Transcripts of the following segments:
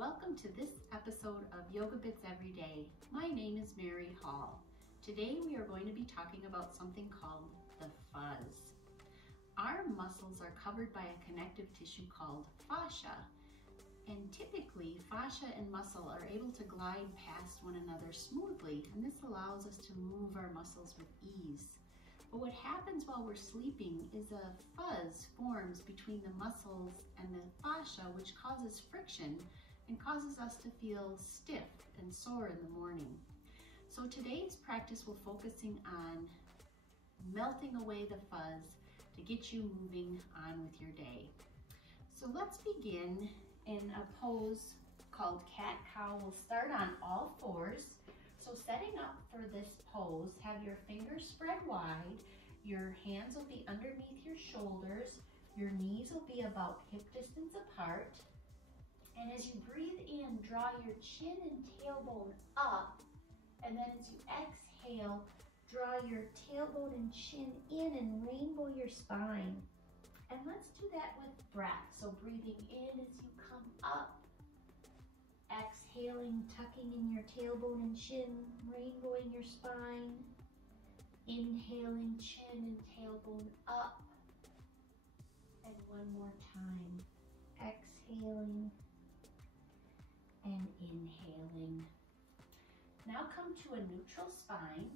welcome to this episode of Yogabits-everyday. My name is Mary Hall. Today we are going to be talking about something called the fuzz. Our muscles are covered by a connective tissue called fascia, and typically fascia and muscle are able to glide past one another smoothly, and this allows us to move our muscles with ease. But what happens while we're sleeping is a fuzz forms between the muscles and the fascia, which causes friction and causes us to feel stiff and sore in the morning. So today's practice will focusing on melting away the fuzz to get you moving on with your day. So let's begin in a pose called cat-cow. We'll start on all fours. So setting up for this pose, have your fingers spread wide, your hands will be underneath your shoulders, your knees will be about hip distance apart, and as you breathe in, draw your chin and tailbone up, and then as you exhale, draw your tailbone and chin in and rainbow your spine. And let's do that with breath. So breathing in as you come up, exhaling, tucking in your tailbone and chin, rainbowing your spine. Inhaling, chin and tailbone up. And one more time. Exhaling and inhaling. Now come to a neutral spine,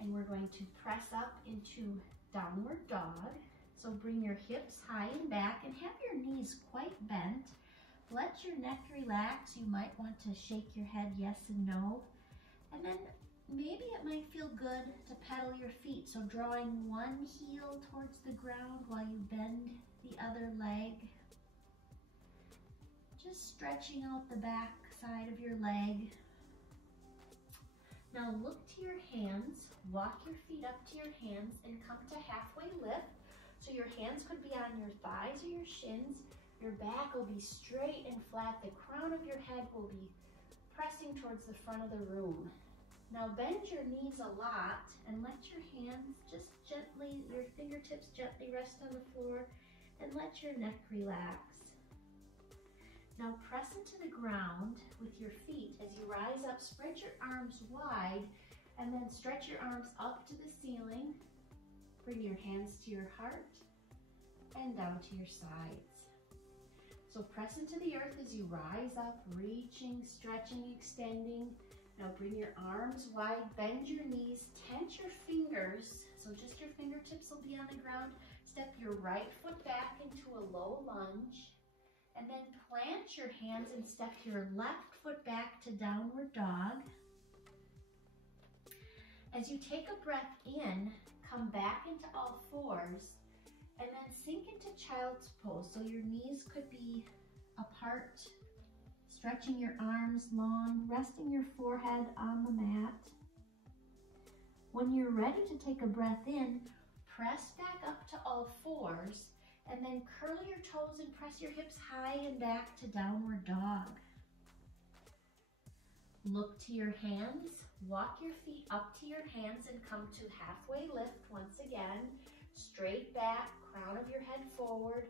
and we're going to press up into downward dog. So bring your hips high and back and have your knees quite bent. Let your neck relax. You might want to shake your head yes and no. And then maybe it might feel good to pedal your feet. So drawing one heel towards the ground while you bend the other leg. Just stretching out the back side of your leg. Now look to your hands. Walk your feet up to your hands and come to halfway lift. So your hands could be on your thighs or your shins. Your back will be straight and flat. The crown of your head will be pressing towards the front of the room. Now bend your knees a lot and let your hands just gently, your fingertips gently rest on the floor, and let your neck relax. Now press into the ground with your feet. As you rise up, spread your arms wide and then stretch your arms up to the ceiling. Bring your hands to your heart and down to your sides. So press into the earth as you rise up, reaching, stretching, extending. Now bring your arms wide, bend your knees, tense your fingers. So just your fingertips will be on the ground. Step your right foot back into a low lunge. And then plant your hands and step your left foot back to downward dog. As you take a breath in, come back into all fours and then sink into child's pose. So your knees could be apart, stretching your arms long, resting your forehead on the mat. When you're ready to take a breath in, press back up to all fours and then curl your toes and press your hips high and back to downward dog. Look to your hands, walk your feet up to your hands and come to halfway lift once again. Straight back, crown of your head forward.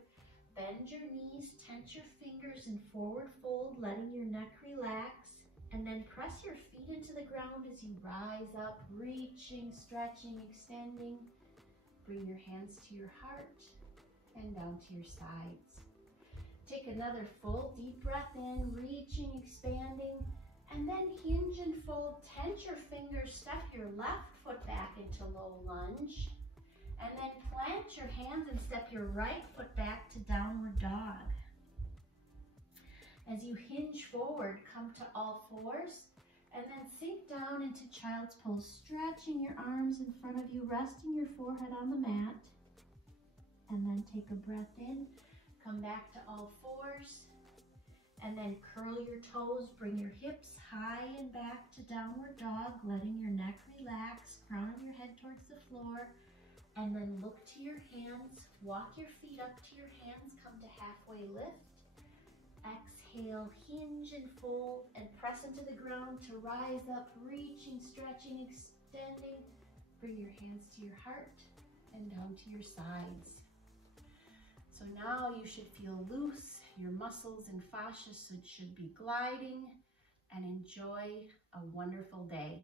Bend your knees, tense your fingers and forward fold, letting your neck relax. And then press your feet into the ground as you rise up, reaching, stretching, extending. Bring your hands to your heart and down to your sides. Take another full deep breath in, reaching, expanding. And then hinge and fold, tense your fingers, step your left foot back into low lunge. And then plant your hands and step your right foot back to downward dog. As you hinge forward, come to all fours and then sink down into child's pose, stretching your arms in front of you, resting your forehead on the mat. And then take a breath in, come back to all fours. And then curl your toes, bring your hips high and back to downward dog, letting your neck relax, crown of your head towards the floor. And then look to your hands, walk your feet up to your hands, come to halfway lift. Exhale, hinge and fold and press into the ground to rise up, reaching, stretching, extending. Bring your hands to your heart and down to your sides. So now you should feel loose Your muscles and fascia should be gliding, and enjoy a wonderful day.